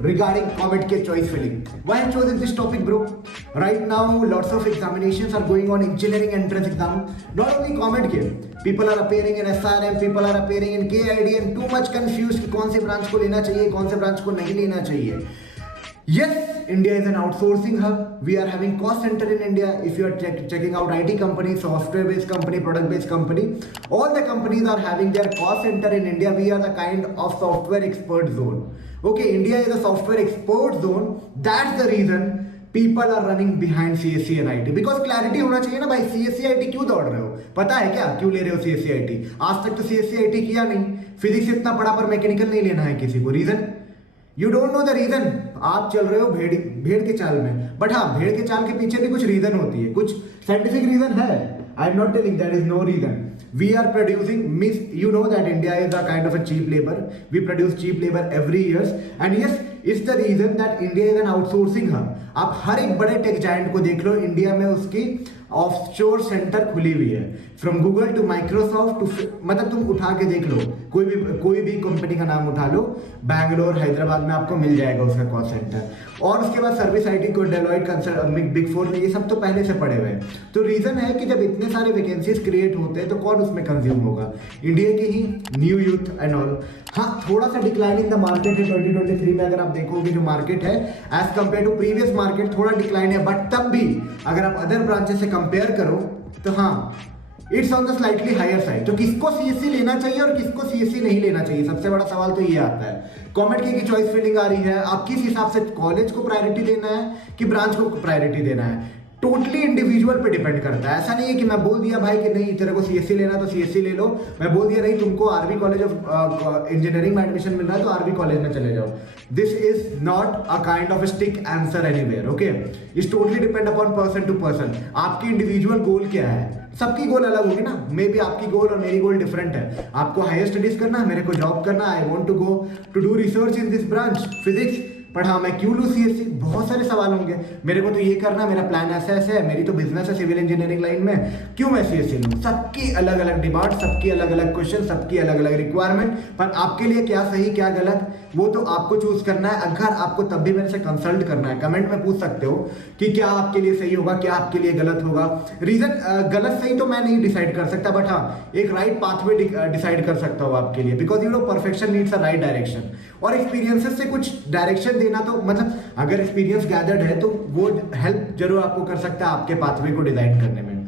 regarding COMEDK choice filling. Why I chosen this topic, bro? Right now, lots of examinations are going on, engineering entrance exam. Not only COMEDK, people are appearing in SRM, people are appearing in KID, and too much confused कि कौन से branch को लेना चाहिए, कौन से branch को नहीं लेना चाहिए. Yes, India is an outsourcing hub. We are having cost center in India. If you are checking out IT company, software-based company, product-based company, all the companies are having their cost center in India. We are the kind of software expert zone. Okay, India is a software expert zone. That's the reason people are running behind CSC and IT. Because clarity होना चाहिए ना भाई, CSC IT क्यों दौड़ रहे हो? पता है क्या क्यों ले रहे हो CSC IT? आज तक तो CSC IT किया नहीं. फिजिक्स इतना पढ़ा पर मैकेनिकल नहीं लेना है किसी को. Reason you don't know the reason. आप चल रहे हो भेड़ के चाल में. बट हाँ, भेड़ के चाल के पीछे भी कुछ रीजन होती है, कुछ साइंटिफिक रीजन है. I am not telling that is no reason. We are producing, you know that India is a kind of a cheap labor. We produce cheap labor every year, and yes, it's the reason that India is an outsourcing hub. आप हर एक बड़े tech giant को देख लो, India में उसकी offshore centre खुली हुई है. From Google to Microsoft to, मतलब तुम उठा के देख लो, कोई भी कंपनी का नाम उठा लो, बैंगलोर हैदराबाद में आपको मिल जाएगा उसका कॉल सेंटर. और उसके बाद सर्विस आईटी को डेलॉयट बिग फोर में, ये सब तो पहले से पड़े हुए हैं. तो रीजन है कि जब इतने सारे वैकेंसीज क्रिएट होते हैं तो कौन उसमें कंज्यूम होगा? इंडिया की ही न्यू यूथ एंड ऑल. हाँ, थोड़ा सा डिक्लाइनिंग द मार्केट है 2023 में. अगर आप देखोगे जो मार्केट है as compare to previous market थोड़ा डिक्लाइन है, बट तब भी अगर आप अदर ब्रांचेस से कंपेयर करो तो हाँ, it's on the slightly higher side. तो किसको सीएससी लेना चाहिए और किसको सीएससी नहीं लेना चाहिए, सबसे बड़ा सवाल तो ये आता है. COMEDK की चॉइस फिलिंग आ रही है, आप किस हिसाब से कॉलेज को प्रायोरिटी देना है कि ब्रांच को प्रायोरिटी देना है, टोटली इंडिविजुअल पे डिपेंड करता है. ऐसा नहीं है कि मैं बोल दिया भाई कि नहीं तेरे को सीएससी लेना तो सीएससी ले लो, मैं बोल दिया नहीं तुमको आरवी कॉलेज ऑफ इंजीनियरिंग में एडमिशन मिल रहा है तो आरवी कॉलेज में चले जाओ. This is not a kind of stick answer anywhere. Okay, it's totally depend upon person to person. आपकी इंडिविजुअल गोल क्या है? सबकी गोल अलग होगी ना. मे बी आपकी गोल और मेरी गोल डिफरेंट है. आपको हायर स्टडीज करना है, मेरे को जॉब करना है. I want to go to do research in this branch physics, पर हाँ मैं क्यों लूँ सीएससी? बहुत सारे सवाल होंगे. मेरे को तो ये करना है, मेरा प्लान ऐसा ऐसा है, मेरी तो बिजनेस है सिविल इंजीनियरिंग लाइन में, क्यों मैं सीएससी लूँ? सबकी अलग अलग डिमांड, सबकी अलग अलग क्वेश्चन, सबकी अलग अलग रिक्वायरमेंट. पर आपके लिए क्या सही क्या गलत वो तो आपको चूज करना है. अगर आपको तब भी मेरे से कंसल्ट करना है, कमेंट में पूछ सकते हो कि क्या आपके लिए सही होगा, क्या आपके लिए गलत होगा. रीजन गलत सही तो मैं नहीं डिसाइड कर सकता, बट हाँ एक राइट पाथवे डिसाइड कर सकता हूँ आपके लिए. Because you know perfection needs a right direction. और एक्सपीरियंसेस से कुछ डायरेक्शन देना, तो मतलब अगर एक्सपीरियंस गैदर्ड है तो वो हेल्प जरूर आपको कर सकता है आपके पाथवे को डिजाइन करने में.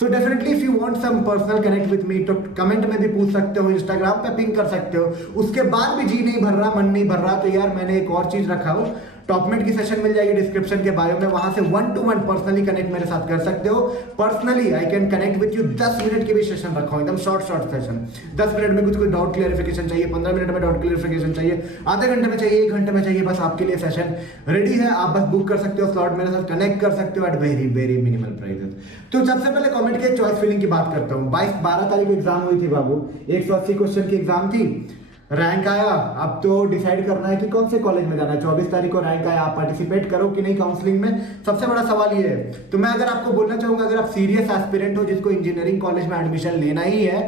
So definitely if you want some personal connect with me तो कमेंट में भी पूछ सकते हो, इंस्टाग्राम पे पिंग कर सकते हो. उसके बाद भी जी नहीं भर रहा, मन नहीं भर रहा, तो यार मैंने एक और चीज रखा हो, टॉपमेट की सेशन मिल जाएगी डिस्क्रिप्शन के बायो में, वहां से 1-to-1 पर्सनली कनेक्ट मेरे साथ कर सकते हो. Personally I can connect with you. 10 minute की भी सेशन रखा हूं, एकदम शॉर्ट सेशन. 10 मिनट में कुछ कोई डाउट क्लियरिफिकेशन चाहिए, 15 मिनट में डाउट क्लियरिफिकेशन चाहिए, आधे घंटे में चाहिए, 1 घंटे में चाहिए, बस आपके लिए सेशन रेडी है. आप बस बुक कर सकते हो स्लॉट, मेरे साथ कनेक्ट कर सकते हो at very very minimal prices. तो सबसे पहले COMEDK चॉइस फिलिंग की बात करता हूँ. 12 तारीख को एग्जाम हुई थी बाबू, 180 क्वेश्चन की एग्जाम थी. रैंक आया, अब तो डिसाइड करना है कि कौन से कॉलेज में जाना है. 24 तारीख को रैंक आया, आप पार्टिसिपेट करो कि नहीं काउंसलिंग में, सबसे बड़ा सवाल ये है. तो मैं अगर आपको बोलना चाहूंगा, अगर आप सीरियस एस्पिरेंट हो जिसको इंजीनियरिंग कॉलेज में एडमिशन लेना ही है,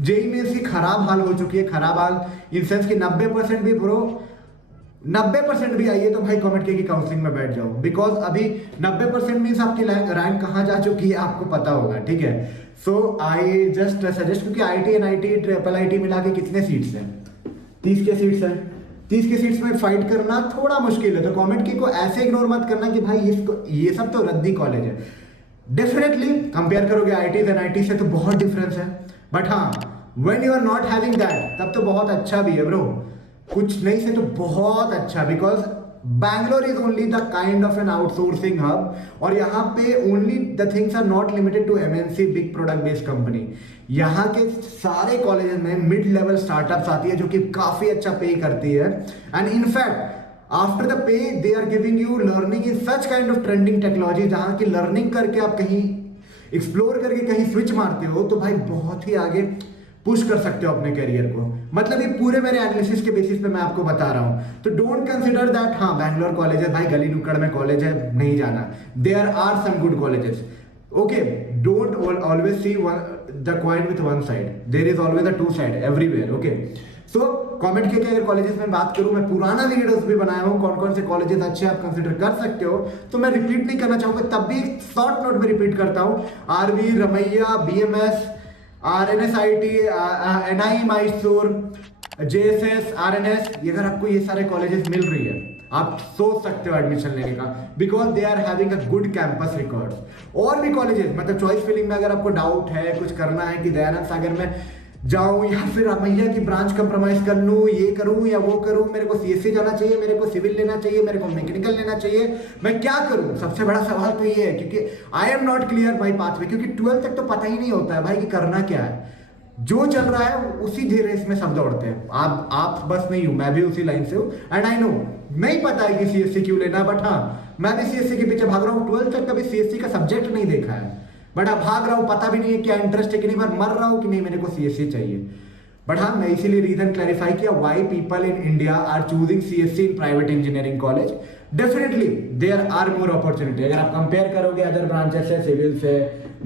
जेई में इसकी खराब हाल हो चुकी है, खराब हाल इन सेंस की 90% भी ब्रो 90% भी आई है तो भाई COMEDK की काउंसलिंग में बैठ जाओ. बिकॉज अभी 90% मीन्स आपकी रैंक कहाँ जा चुकी है आपको पता होगा, ठीक है. सो आई जस्ट सजेस्ट, क्योंकि आईटी एनआईटी ट्रिपल आईटी मिला के कितने सीट्स हैं? 30 के सीट्स हैं. 30 के सीट्स में फाइट करना थोड़ा मुश्किल है. तो COMEDK को ऐसे इग्नोर मत करना कि भाई ये सब तो रद्दी कॉलेज है. डेफिनेटली कंपेयर करोगे आईटी एनआईटी से तो बहुत डिफरेंस है, बट हाँ when you are not having that तब तो बहुत अच्छा भी है ब्रो. कुछ नहीं से तो बहुत अच्छा, because Bangalore is only the kind of an outsourcing hub. और यहाँ पे only the things are not limited to MNC big product based company. यहाँ के सारे कॉलेजेस में मिड लेवल स्टार्टअप्स आती है जो कि काफी अच्छा पे करती है. And in fact after the pay they are giving you learning in such kind of trending technology, जहाँ की लर्निंग करके आप कहीं एक्सप्लोर करके कहीं स्विच मारते हो तो भाई बहुत ही आगे पुश कर सकते हो अपने करियर को. मतलब ये पूरे मेरे एनालिसिस के बेसिस पे मैं आपको बता रहा हूं. तो डोंट कंसीडर दैट हाँ बैंगलोर कॉलेज है भाई, गली नुक्कड़ में कॉलेज है, नहीं जाना. There are some good colleges. Okay, don't always see the coin with one side, there is always a two side everywhere. Okay, so comment के अगर कॉलेजेस में बात करूं, मैं पुराना वीडियोस भी बनाया हूं कौन कौन से कॉलेजेस अच्छे आप कंसिडर कर सकते हो, तो मैं रिपीट नहीं करना चाहूंगा, तब भी शॉर्ट नोट में रिपीट करता हूं। RV, Ramaiah, BMS, RNSIT, NI Mysore, JSS, RNS, अगर आपको ये सारे कॉलेजेस मिल रही है आप सोच सकते हो एडमिशन लेने का, because they are having a good campus records. और भी कॉलेजेस मतलब चॉइस फिलिंग में अगर आपको डाउट है, कुछ करना है कि दयानंद सागर में जाऊं या फिर रमैया की ब्रांच कंप्रोमाइज कर लूं, ये करूं या वो करूं, मेरे को सीएससी जाना चाहिए, मेरे को सिविल लेना चाहिए, मेरे को मैकेनिकल लेना चाहिए, मैं क्या करूं? सबसे बड़ा सवाल तो ये है, क्योंकि आई am not clear my pathway, क्योंकि 12th तक तो पता ही नहीं होता है भाई कि करना क्या है। जो चल रहा है उसी धीरे इसमें सब दौड़ते हैं। आप बस नहीं हूं, मैं भी उसी लाइन से हूं एंड आई नो नहीं पता है कि सीएससी क्यों लेना, बट हाँ मैं भी सीएससी के पीछे भाग रहा हूं। 12th तक कभी सीएससी का सब्जेक्ट नहीं देखा है, बट अब भाग रहा हूं, पता भी नहीं है क्या इंटरेस्ट है कि नहीं, पर मर रहा हूं कि नहीं मेरे को सीएससी चाहिए। बट हाँ, मैं इसीलिए रीजन क्लैरिफाई किया why people in India are choosing CSC in private engineering college. Definitely there are more opportunity. अगर आप कंपेयर करोगे अदर ब्रांचेस से, सिविल से,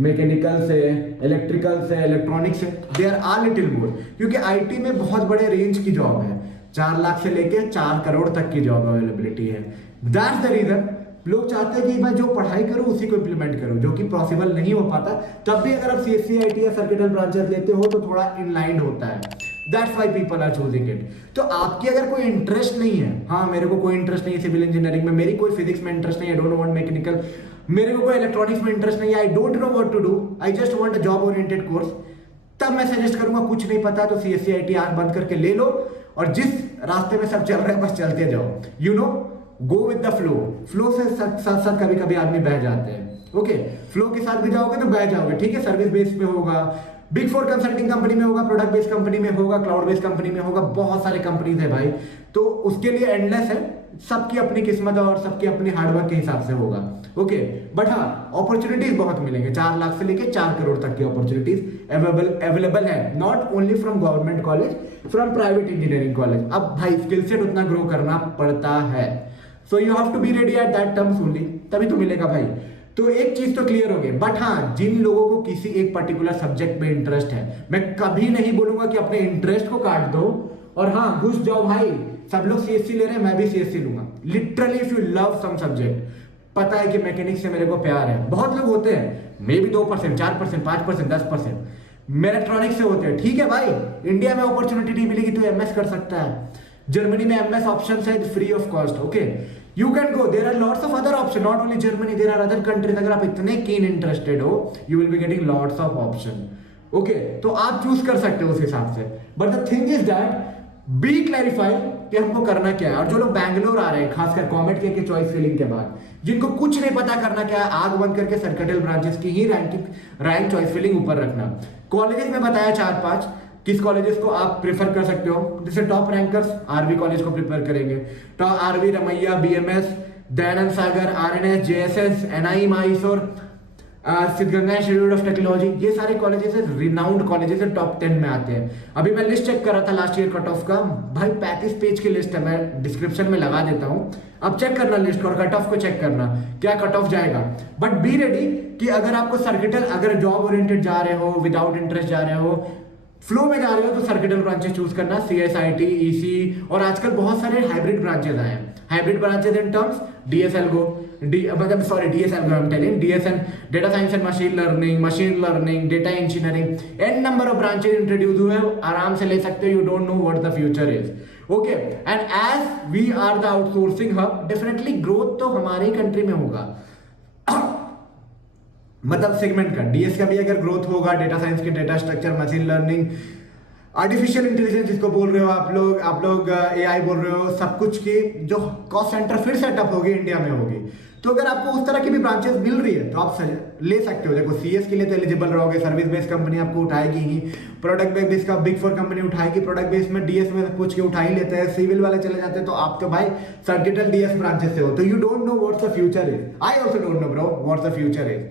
मैकेनिकल से, इलेक्ट्रिकल से, इलेक्ट्रॉनिक्स से, देयर आर लिटिल मोर, क्योंकि आईटी में बहुत बड़े रेंज की जॉब है, 4 लाख से लेके 4 करोड़ तक की जॉब अवेलेबिलिटी है। दैट्स द रीजन लोग चाहते हैं कि मैं जो पढ़ाई करूं उसी को इंप्लीमेंट करूं, जो कि पॉसिबल नहीं हो पाता। तब भी अगर आप सीएससी, आईटी या सर्किटल ब्रांचेस लेते हो तो थोड़ा इनलाइंड होता है। That's why people are choosing it. तो आपकी अगर कोई इंटरेस्ट नहीं है, हाँ मेरे को कोई इंटरेस्ट नहीं है सिविल इंजीनियरिंग में, मेरी कोई फिजिक्स में इंटरेस्ट नहीं है, आई डोंट वांट मैकेनिकल, मेरे को कोई इलेक्ट्रॉनिक्स में इंटरेस्ट नहीं है, I don't know what to do, I just want a job oriented course, तब मैं सजेस्ट करूंगा कुछ नहीं पता तो सीएससी, आईटी आंख बंद करके ले लो और जिस रास्ते में सब चल रहा है बस चलते जाओ। You know, go with the flow. Flow से साथ साथ कभी कभी आदमी बह जाते हैं। ओके, फ्लो के साथ भी जाओगे तो बह जाओगे, ठीक है। सर्विस बेस पे होगा, बिग 4 कंसल्टिंग कंपनी में होगा, प्रोडक्ट बेस्ड कंपनी में होगा, क्लाउड बेस्ड कंपनी में होगा, बहुत सारे कंपनीज है भाई, तो उसके लिए एंडलेस है, सबकी अपनी किस्मत और सबकी अपनी हार्डवर्क के हिसाब से होगा। ओके, बट हाँ अपॉर्चुनिटीज बहुत मिलेंगे, 4 लाख से लेके 4 करोड़ तक की अपॉर्चुनिटीज अवेलेबल है, not only from government college, from private engineering college. अब भाई स्किल सेट उतना ग्रो करना पड़ता है, so you have to be ready at that terms only, तभी तो मिलेगा भाई। तो एक चीज तो क्लियर हो गई, बट हाँ जिन लोगों को किसी एक पर्टिकुलर सब्जेक्ट में इंटरेस्ट है, मैं कभी नहीं बोलूंगा कि अपने इंटरेस्ट को काट दो और हाँ घुस जाओ भाई, सब लोग सीएससी ले रहे हैं मैं भी सीएससी लूंगा। Literally if you love some subject, पता है कि मैकेनिक्स से मेरे को प्यार है, बहुत लोग होते हैं मे बी 2%, 4%, 5%, 10%, इलेक्ट्रॉनिक्स से होते हैं, ठीक है भाई, इंडिया में अपॉर्चुनिटी नहीं मिलेगी तो एमएस कर सकता है, जर्मनी में एमएस ऑप्शन है free of cost. Okay, you can go, there are lots of other options, not only Germany, there are other countries। अगर आप इतने keen interested हो, you will be getting lots of option। okay, तो आप choose कर सकते हो उस हिसाब से, but the thing is that be clarify कि हमको करना क्या है। और जो लोग बैंगलोर आ रहे हैं, खासकर कॉमेट के चॉइस फिलिंग के बाद, जिनको कुछ नहीं पता करना क्या है, आग बंद करके सर्किटल ब्रांचेस की ही रैंक चॉइस फिलिंग ऊपर रखना। कॉलेजेस में बताया 4-5 किस कॉलेजेस को आप प्रेफर कर सकते हो, जैसे टॉप रैंकर्स आरवी कॉलेज को प्रेफर करेंगे, तो RV, Ramaiah, BMS, Dayananda Sagar, RNS, JSS, NIE Mysore, Siddaganga institute of technology, ये सारे कॉलेजेस रिनाउंड कॉलेजेस टॉप 10 में आते हैं। अभी मैं लिस्ट चेक कर रहा था लास्ट ईयर कट ऑफ का, भाई 35 पेज की लिस्ट है, मैं डिस्क्रिप्शन में लगा देता हूँ, अब चेक करना लिस्ट और कट ऑफ को चेक करना क्या कट ऑफ जाएगा। बट बी रेडी कि अगर आपको सर्किटल, अगर जॉब ओरिएंटेड जा रहे हो, विदाउट इंटरेस्ट जा रहे हो, फ्लो में जा रहे हो, तो सर्किटल ब्रांचेस चूज करना, सीएसआईटी, ईसी, और आजकल बहुत सारे हाइब्रिड ब्रांचेस आए हैं। Hybrid branches in terms DSL go, DSL go, I am telling, DSN, data science and machine learning, data engineering, an number of branches introduce हुए, आराम से ले सकते हो, you don't know what the future is. Okay, and as we are the outsourcing hub, definitely growth तो हमारी country में होगा, मतलब सेगमेंट का, डीएस का भी अगर ग्रोथ होगा, डेटा साइंस के, data structure, machine learning, artificial intelligence जिसको बोल रहे हो आप लोग एआई बोल रहे हो, सब कुछ की जो कॉस्ट सेंटर फिर सेटअप होगी इंडिया में होगी। तो अगर आपको उस तरह की भी ब्रांचेस मिल रही है तो आप ले सकते हो। देखो सीएस के लिए तो एलिजिबल रहोगे, सर्विस बेस्ड कंपनी आपको उठाएगी ही, प्रोडक्ट बेस्ड का बिग 4 कंपनी उठाएगी, प्रोडक्ट बेस्ड में डीएस में पूछ के उठा ही लेते हैं, सिविल वाले चले जाते हैं, तो आप तो भाई सर्किटल डीएस ब्रांचेस से हो, तो you don't know what's the future is. I also don't know bro what's the future is,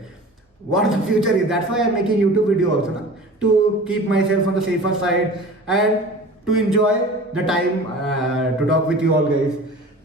what the future is. That's why I'm making YouTube video also, na? To keep myself on the safer side and to enjoy the time to talk with you all guys.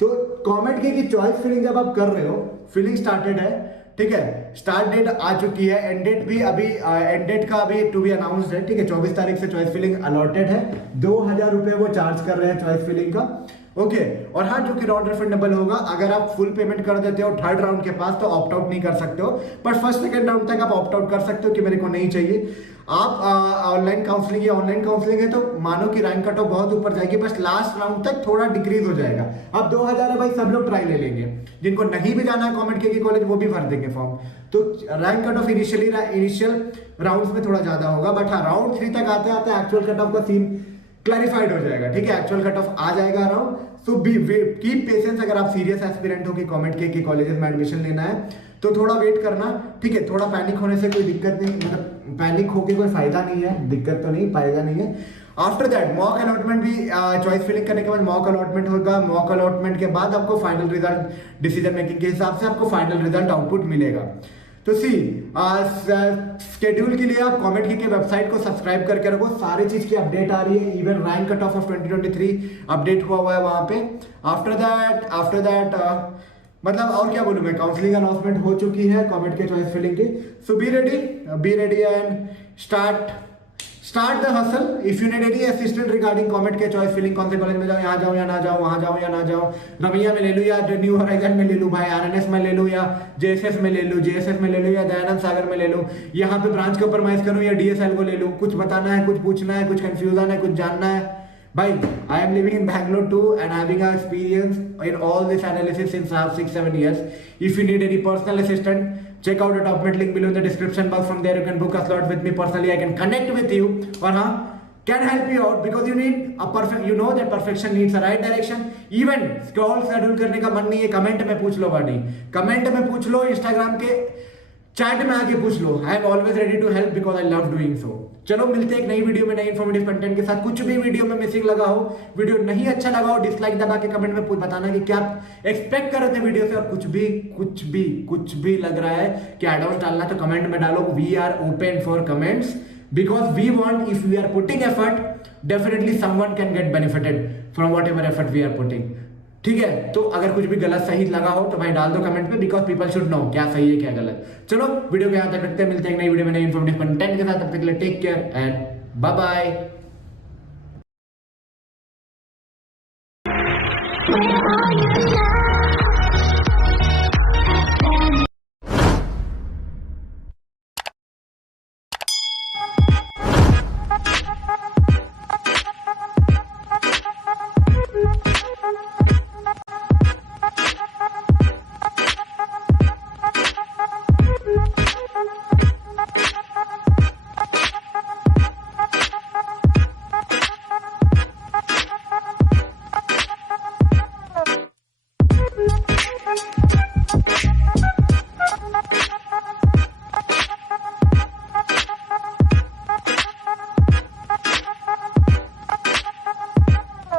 तो comment की choice filling जब आप कर रहे हो, filling started है, ठीक है। स्टार्ट डेट आ चुकी है, एंड डेट भी अभी एंड डेट का अभी टू बी अनाउंस्ड है, ठीक है। 24 तारीख से चॉइस फिलिंग अलॉटेड है, 2000 रुपए वो चार्ज कर रहे हैं चॉइस फिलिंग का, ओके। और हाँ, जो कि नॉट रिफंडेबल होगा, अगर आप फुल पेमेंट कर देते हो थर्ड राउंड के पास तो ऑप्ट आउट नहीं कर सकते हो, बट फर्स्ट सेकंड राउंड तक आप ऑप्ट आउट कर सकते हो कि मेरे को नहीं चाहिए। आप ऑनलाइन काउंसलिंग या ऑनलाइन काउंसलिंग है तो मानो कि रैंक कट ऑफ बहुत ऊपर जाएगी, बस लास्ट राउंड तक थोड़ा डिक्रीज हो जाएगा। अब 2000 है भाई, सब लोग ट्राई ले लेंगे, जिनको नहीं भी जाना है कॉमेंट के कॉलेज वो भी भर देंगे फॉर्म, तो rank cut off initial rounds में थोड़ा ज्यादा होगा, बट हाँ राउंड 3 तक आते आते एक्चुअल कट ऑफ का सीन क्लैरिफाइड हो जाएगा, ठीक है। एक्चुअल कट ऑफ आ जाएगा अराउंड, सो कीप पेशेंस। अगर आप सीरियस एस्पिरेंट हो कि कमेंट के कॉलेजेस में एडमिशन लेना है तो थोड़ा वेट करना, ठीक है। थोड़ा पैनिक होने से कोई दिक्कत नहीं, मतलब पैनिक होके कोई फायदा नहीं है, दिक्कत तो नहीं पाएगा नहीं है। आफ्टर दैट मॉक अलॉटमेंट भी, चॉइस फिलिंग करने के बाद मॉक अलॉटमेंट होगा, मॉक अलॉटमेंट के बाद आपको फाइनल रिजल्ट डिसीजन मेकिंग के हिसाब से आपको फाइनल रिजल्ट आउटपुट मिलेगा। तो सी स्केड्यूल के लिए आप कॉमेंट की वेबसाइट को सब्सक्राइब करके रखो, सारी चीज की अपडेट आ रही है, even rank cut off 2023 update हुआ है वहां पे। आफ्टर दैट मतलब और क्या बोलूं मैं, काउंसलिंग अनाउंसमेंट हो चुकी है कॉमेंट के चॉइस फिलिंग की, so be ready and start the hustle. If you need any assistant regarding comment के चॉइस फिलिंग, कौन से कॉलेज में जाऊं, यहाँ जाऊं या ना जाऊं, वहां जाऊं या ना जाऊं, रमैया में ले लूं या न्यू होराइजन में ले लूं भाई, आरएनएस में ले लूं या जेएसएस में ले लूं, जेएसएस में ले लूं या दयानंद सागर में ले लूं, यहाँ पे ब्रांच कंप्रोमाइज करूं या डीएसएल को ले लूं, कुछ बताना है, कुछ पूछना है, कुछ कंफ्यूजन है, कुछ जानना है भाई। I am living in Bangalore too and having a experience in all this analysis since I have 6-7 years. If you need any personal assistant, check out the document link below in the description box. From there you can book a slot with me personally. I can connect with you or can help you out because you need a perfect, you know that perfection needs a right direction. Even scroll schedule करने का मन नहीं है, comment में पूछ लो buddy, comment में पूछ लो, Instagram के चैट में आके पूछ लो। I am always ready to help because I love doing so. चलो मिलते हैं एक नई वीडियो में नई इन्फॉर्मेटिव कंटेंट के साथ। कुछ भी वीडियो में मिसिंग लगा हो, वीडियो नहीं अच्छा लगा हो, डिसलाइक दबा के कमेंट में बताना कि क्या एक्सपेक्ट कर रहे थे वीडियो से, और कुछ भी लग रहा है कि एड ऑन डालना तो कमेंट में डालो। We are open for comments because we want, if we are putting effort definitely someone can get benefited from whatever effort we are putting, ठीक है। तो अगर कुछ भी गलत सही लगा हो तो भाई डाल दो कमेंट पे, बिकॉज पीपल शुड नो क्या सही है क्या गलत। चलो वीडियो को यहाँ तक रखते हैं, मिलते हैं नई वीडियो में नई इन्फॉर्मेटिव कंटेंट के साथ। तब तक के लिए take care and bye bye.